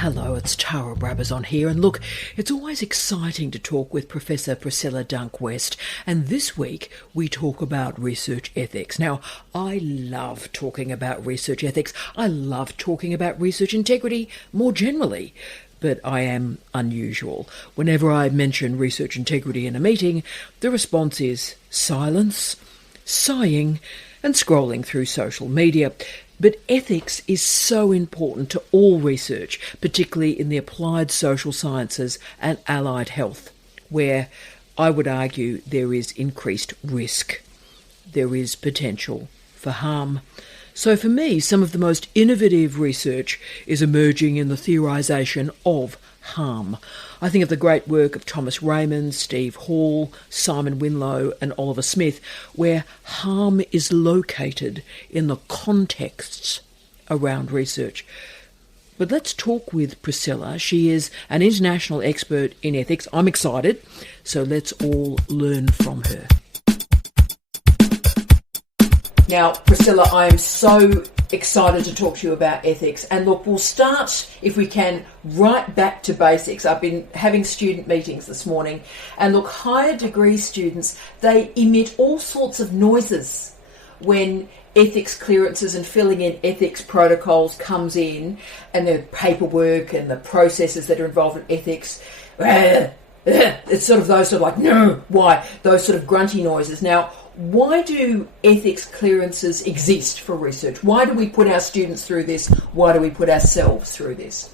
Hello, it's Tara Brabazon here, and look, it's always exciting to talk with Professor Priscilla Dunk West, and this week we talk about research ethics. Now, I love talking about research ethics. I love talking about research integrity more generally. But I am unusual. Whenever I mention research integrity in a meeting, the response is silence, sighing, and scrolling through social media. But ethics is so important to all research, particularly in the applied social sciences and allied health, where I would argue there is increased risk. There is potential for harm. So for me, some of the most innovative research is emerging in the theorisation of harm. I think of the great work of Thomas Raymond, Steve Hall, Simon Winlow and Oliver Smith, where harm is located in the contexts around research. But let's talk with Priscilla. She is an international expert in ethics. I'm excited, so let's all learn from her. Now, Priscilla, I am so excited to talk to you about ethics. And look, we'll start, if we can, right back to basics. I've been having student meetings this morning. And look, higher degree students, they emit all sorts of noises when ethics clearances and filling in ethics protocols comes in, and the paperwork and the processes that are involved in ethics. It's sort of those sort of like, no, why? Those sort of grunty noises. Now, why do ethics clearances exist for research? Why do we put our students through this? Why do we put ourselves through this?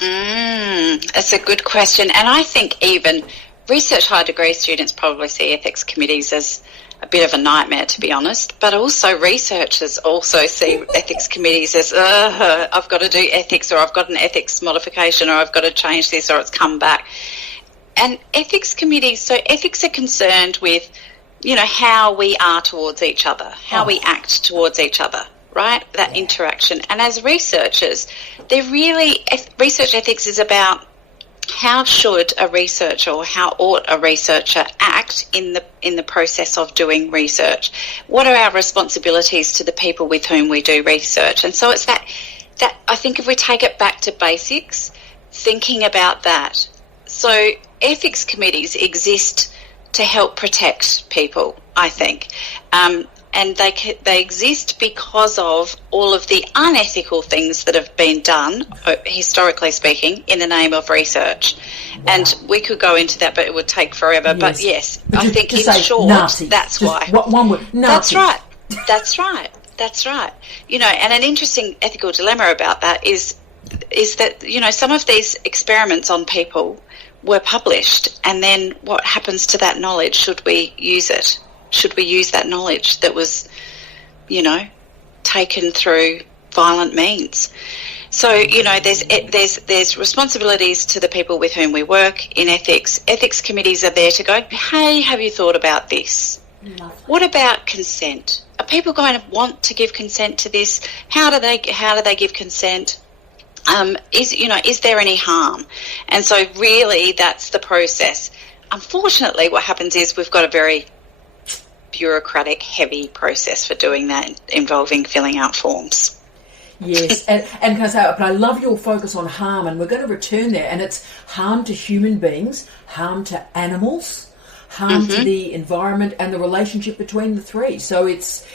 That's a good question. And I think even research high degree students probably see ethics committees as a bit of a nightmare, to be honest. But also researchers also see ethics committees as, I've got to do ethics, or I've got an ethics modification, or I've got to change this, or it's come back. And ethics committees, so ethics are concerned with, you know, how we are towards each other, how we act towards each other, right? That interaction. And as researchers, research ethics is about how should a researcher, or how ought a researcher act in the process of doing research? What are our responsibilities to the people with whom we do research? And so it's that I think if we take it back to basics, thinking about that. So ethics committees exist to help protect people, I think. And they exist because of all of the unethical things that have been done, historically speaking, in the name of research. Wow. And we could go into that, but it would take forever. Yes. But yes, I think in short, Nazis. That's just why. One word, Nazis. That's right. You know, and an interesting ethical dilemma about that is that, you know, some of these experiments on people were published, and then what happens to that knowledge? Should we use it? Should we use that knowledge that was, you know, taken through violent means? So, you know, there's responsibilities to the people with whom we work in ethics. Ethics committees are there to go, hey, have you thought about this? What about consent? Are people going to want to give consent to this? How do they give consent? Is there any harm? And so really that's the process. Unfortunately, what happens is we've got a very bureaucratic, heavy process for doing that, involving filling out forms. Yes, and can I say, but I love your focus on harm, and we're going to return there, and it's harm to human beings, harm to animals, harm to the environment, and the relationship between the three. So it's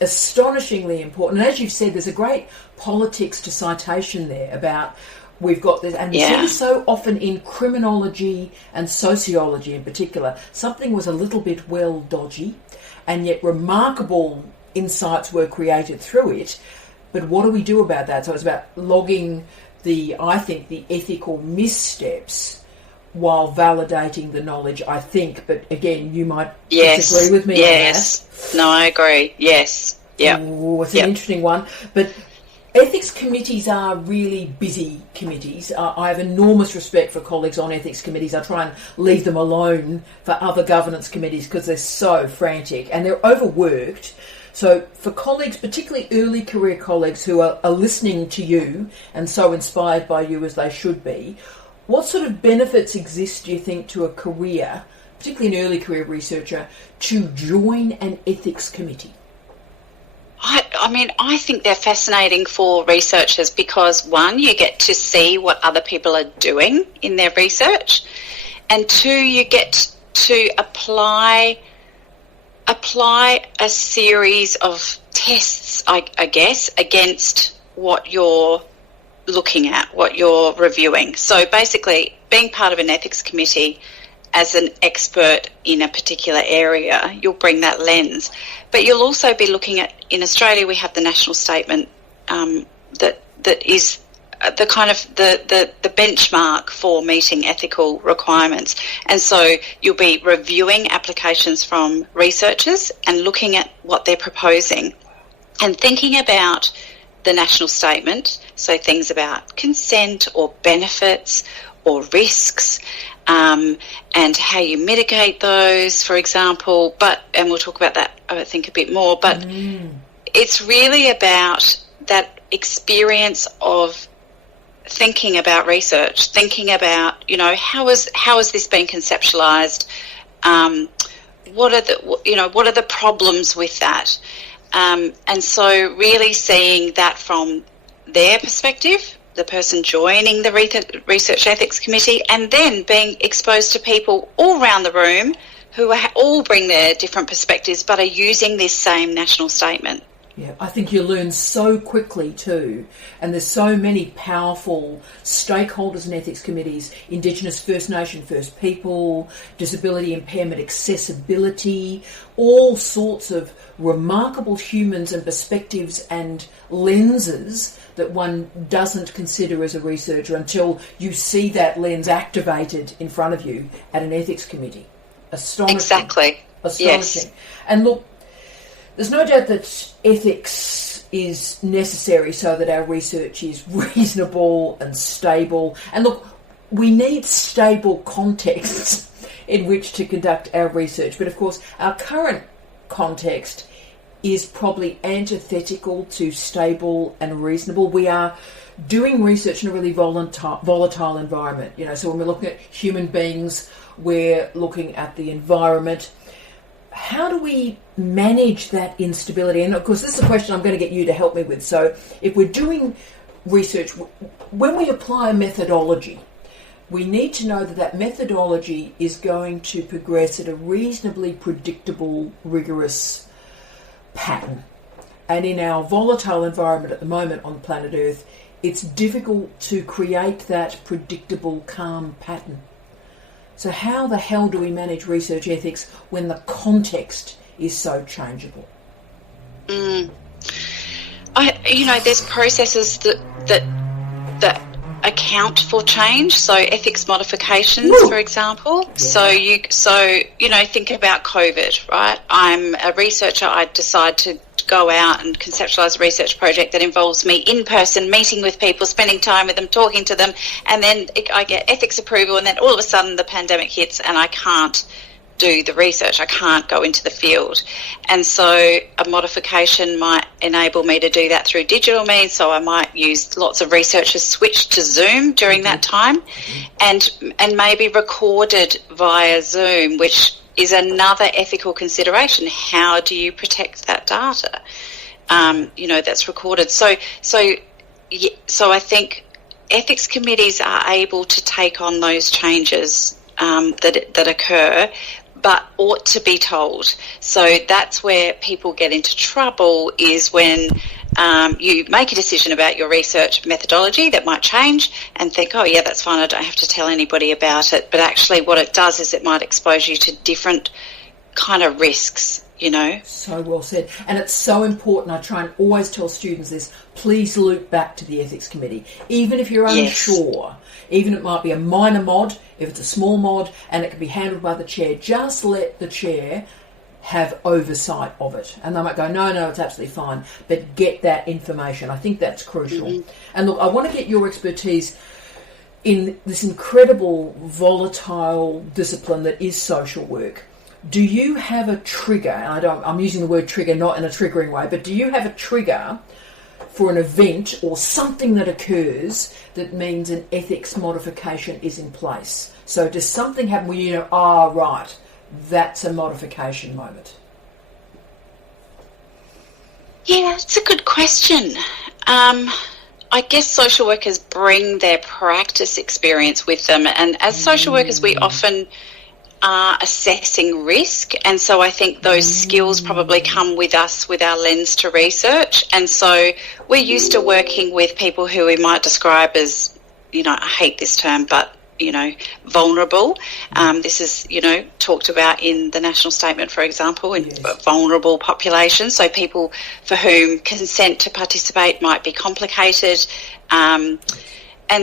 astonishingly important. And as you've said, there's a great politics to citation there about we've got this, and we see this so often in criminology and sociology in particular. Something was a little bit dodgy, and yet remarkable insights were created through it. But what do we do about that? So it's about logging the ethical missteps while validating the knowledge, I think. But again, you might disagree with me on that. No, I agree. Yes. Yeah. It's an interesting one. But ethics committees are really busy committees. I have enormous respect for colleagues on ethics committees. I try and leave them alone for other governance committees because they're so frantic and they're overworked. So for colleagues, particularly early career colleagues who are listening to you and so inspired by you as they should be, what sort of benefits exist, do you think, to a career, particularly an early career researcher, to join an ethics committee? I think they're fascinating for researchers because, one, you get to see what other people are doing in their research, and two, you get to apply a series of tests, I guess, against what you're looking at, what you're reviewing. So basically, being part of an ethics committee as an expert in a particular area, you'll bring that lens. But you'll also be looking at, in Australia, we have the national statement that is the kind of the benchmark for meeting ethical requirements. And so you'll be reviewing applications from researchers and looking at what they're proposing and thinking about the national statement, so things about consent or benefits or risks, and how you mitigate those, for example. And we'll talk about that, I think, a bit more. But it's really about that experience of thinking about research, thinking about, how has this been conceptualised? What are the problems with that? And so really seeing that from their perspective, the person joining the Research Ethics Committee, and then being exposed to people all around the room who all bring their different perspectives but are using this same national statement. Yeah, I think you learn so quickly too, and there's so many powerful stakeholders in ethics committees: Indigenous, First Nation, First People, disability, impairment, accessibility, all sorts of remarkable humans and perspectives and lenses that one doesn't consider as a researcher until you see that lens activated in front of you at an ethics committee. Astonishing. Exactly. Astonishing. Yes. And look, there's no doubt that ethics is necessary so that our research is reasonable and stable. And look, we need stable contexts in which to conduct our research. But of course, our current context is probably antithetical to stable and reasonable. We are doing research in a really volatile environment. So when we're looking at human beings, we're looking at the environment. How do we manage that instability? And of course, this is a question I'm going to get you to help me with. So if we're doing research, when we apply a methodology, we need to know that that methodology is going to progress at a reasonably predictable, rigorous pattern. And in our volatile environment at the moment on planet Earth, it's difficult to create that predictable, calm pattern. So how the hell do we manage research ethics when the context is so changeable? There's processes that account for change. So ethics modifications, for example. Yeah. So think about COVID, right? I'm a researcher. I decide to go out and conceptualise a research project that involves me in person, meeting with people, spending time with them, talking to them, and then I get ethics approval, and then all of a sudden the pandemic hits and I can't do the research. I can't go into the field. And so a modification might enable me to do that through digital means. So I might use lots of researchers switch to Zoom during that time and maybe recorded via Zoom, which is another ethical consideration. How do you protect that data? That's recorded. So I think ethics committees are able to take on those changes that occur, but ought to be told. So that's where people get into trouble, is when you make a decision about your research methodology that might change and think, oh, yeah, that's fine, I don't have to tell anybody about it. But actually what it does is it might expose you to different kind of risks, So well said. And it's so important. I try and always tell students this: please loop back to the ethics committee. Even if you're unsure, even it might be a minor mod, if it's a small mod, and it can be handled by the chair, just let the chair have oversight of it. And they might go, no, it's absolutely fine. But get that information. I think that's crucial. Mm-hmm. And look, I want to get your expertise in this incredible volatile discipline that is social work. Do you have a trigger? And I'm using the word trigger not in a triggering way, but do you have a trigger for an event or something that occurs that means an ethics modification is in place? So does something happen where you know, right, that's a modification moment? Yeah, That's a good question. I guess social workers bring their practice experience with them, and as social workers we often are assessing risk, and so I think those skills probably come with us with our lens to research. And so we're used to working with people who we might describe as, I hate this term, but vulnerable. This is, talked about in the national statement, for example, in vulnerable populations. So people for whom consent to participate might be complicated. And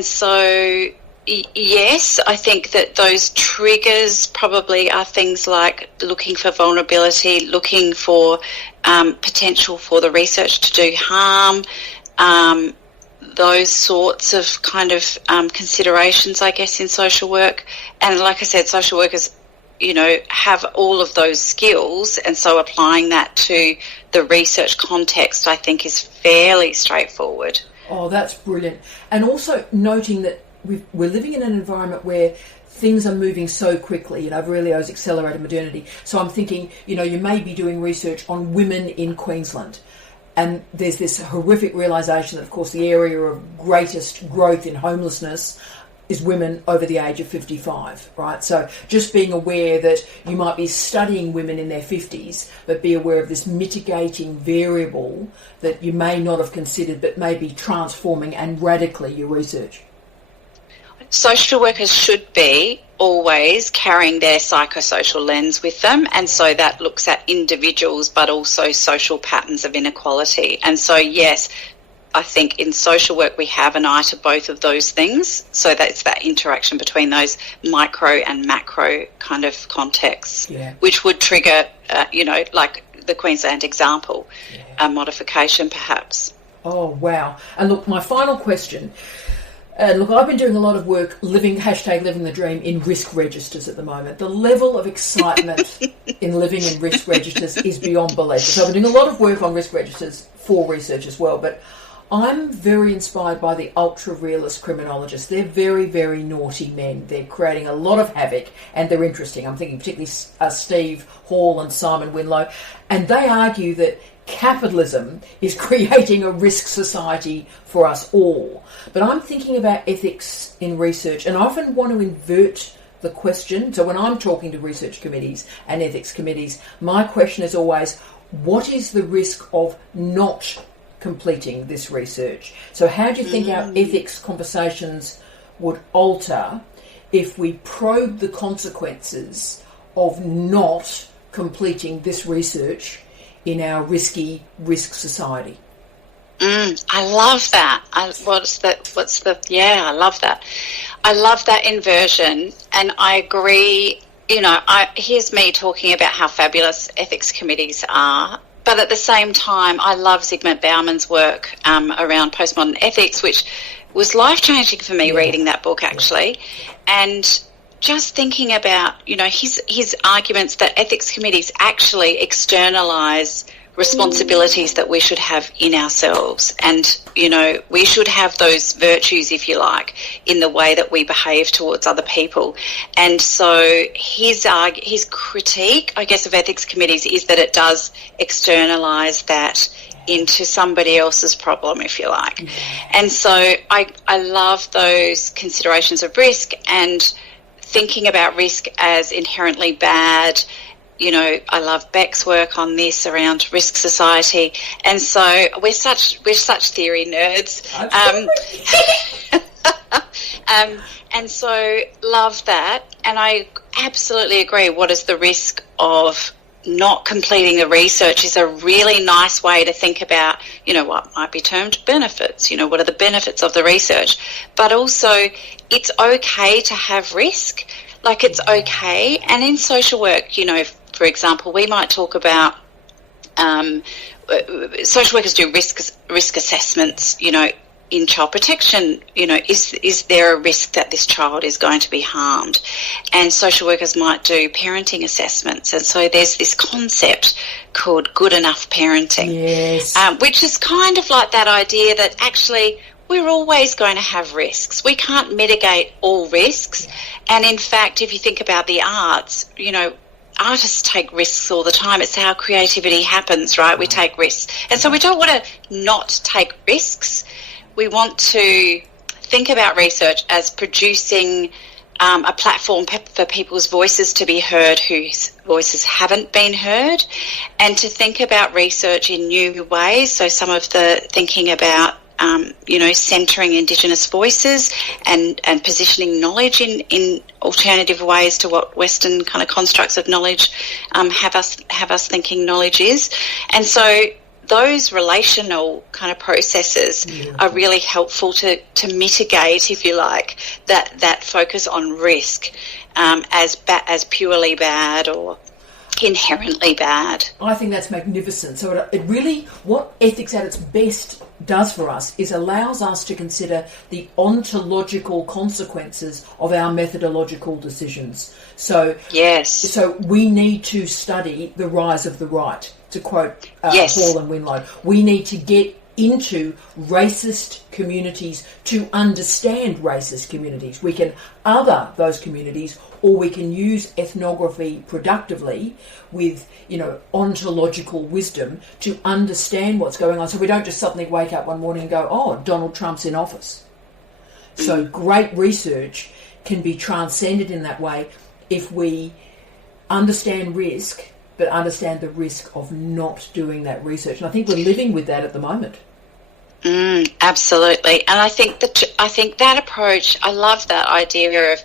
so, yes, I think that those triggers probably are things like looking for vulnerability, looking for potential for the research to do harm, those sorts of kind of considerations, I guess, in social work. And like I said, social workers, have all of those skills, and so applying that to the research context, I think, is fairly straightforward. Oh, that's brilliant. And also noting that we're living in an environment where things are moving so quickly. Virelio's accelerated modernity. So I'm thinking, you may be doing research on women in Queensland. And there's this horrific realisation that, of course, the area of greatest growth in homelessness is women over the age of 55, right? So just being aware that you might be studying women in their 50s, but be aware of this mitigating variable that you may not have considered, but may be transforming and radically your research. Social workers should be always carrying their psychosocial lens with them, and so that looks at individuals but also social patterns of inequality. And so, yes, I think in social work we have an eye to both of those things, so that it's that interaction between those micro and macro kind of contexts, which would trigger, like the Queensland example, a modification perhaps. Oh, wow. And look, my final question... look, I've been doing a lot of work living the dream in risk registers at the moment. The level of excitement in living in risk registers is beyond belief. So I've been doing a lot of work on risk registers for research as well, but I'm very inspired by the ultra-realist criminologists. They're very, very naughty men. They're creating a lot of havoc, and they're interesting. I'm thinking particularly Steve Hall and Simon Winlow, and they argue that capitalism is creating a risk society for us all. But I'm thinking about ethics in research, and I often want to invert the question. So when I'm talking to research committees and ethics committees, my question is always, what is the risk of not completing this research? So how do you think our ethics conversations would alter if we probe the consequences of not completing this research in our risky risk society? I love that. I love that. I love that inversion, and I agree. Here's me talking about how fabulous ethics committees are, but at the same time, I love Zygmunt Bauman's work around postmodern ethics, which was life-changing for me reading that book, actually. And just thinking about, his arguments that ethics committees actually externalise responsibilities that we should have in ourselves, and we should have those virtues, if you like, in the way that we behave towards other people. And so his critique, I guess, of ethics committees is that it does externalise that into somebody else's problem, if you like. And so I love those considerations of risk and thinking about risk as inherently bad. I love Beck's work on this around risk society, and so we're such theory nerds. And so love that, and I absolutely agree. What is the risk of not completing the research is a really nice way to think about, what might be termed benefits. What are the benefits of the research? But also, it's okay to have risk. Like, it's okay. And in social work, for example, we might talk about social workers do risk assessments, in child protection. Is there a risk that this child is going to be harmed? And social workers might do parenting assessments. And so there's this concept called good enough parenting, which is kind of like that idea that actually we're always going to have risks. We can't mitigate all risks. And in fact, if you think about the arts, artists take risks all the time. It's how creativity happens, right? We take risks. And so we don't want to not take risks. We want to think about research as producing a platform for people's voices to be heard whose voices haven't been heard, and to think about research in new ways. So some of the thinking about centering Indigenous voices and positioning knowledge in alternative ways to what Western kind of constructs of knowledge have us thinking knowledge is. And so those relational kind of processes are really helpful to mitigate, if you like, that focus on risk as purely bad or inherently bad. I think that's magnificent. So it really, what ethics at its best does for us is allows us to consider the ontological consequences of our methodological decisions. So yes, so we need to study the rise of the right, to quote Hall and Winlow. We need to get into racist communities to understand racist communities. We can other those communities, or we can use ethnography productively with, ontological wisdom to understand what's going on. So we don't just suddenly wake up one morning and go, oh, Donald Trump's in office. So great research can be transcended in that way if we understand risk, but understand the risk of not doing that research. And I think we're living with that at the moment. Absolutely. And I think that approach, I love that idea of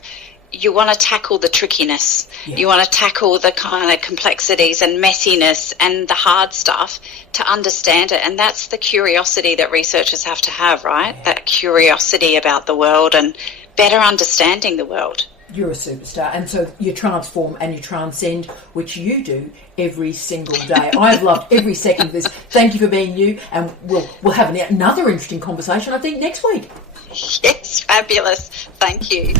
you want to tackle the trickiness. Yeah. You want to tackle the kind of complexities and messiness and the hard stuff to understand it. And that's the curiosity that researchers have to have, right? Yeah. That curiosity about the world and better understanding the world. You're a superstar. And so you transform and you transcend, which you do every single day. I've loved every second of this. Thank you for being you. And we'll have another interesting conversation, I think, next week. Yes, fabulous. Thank you.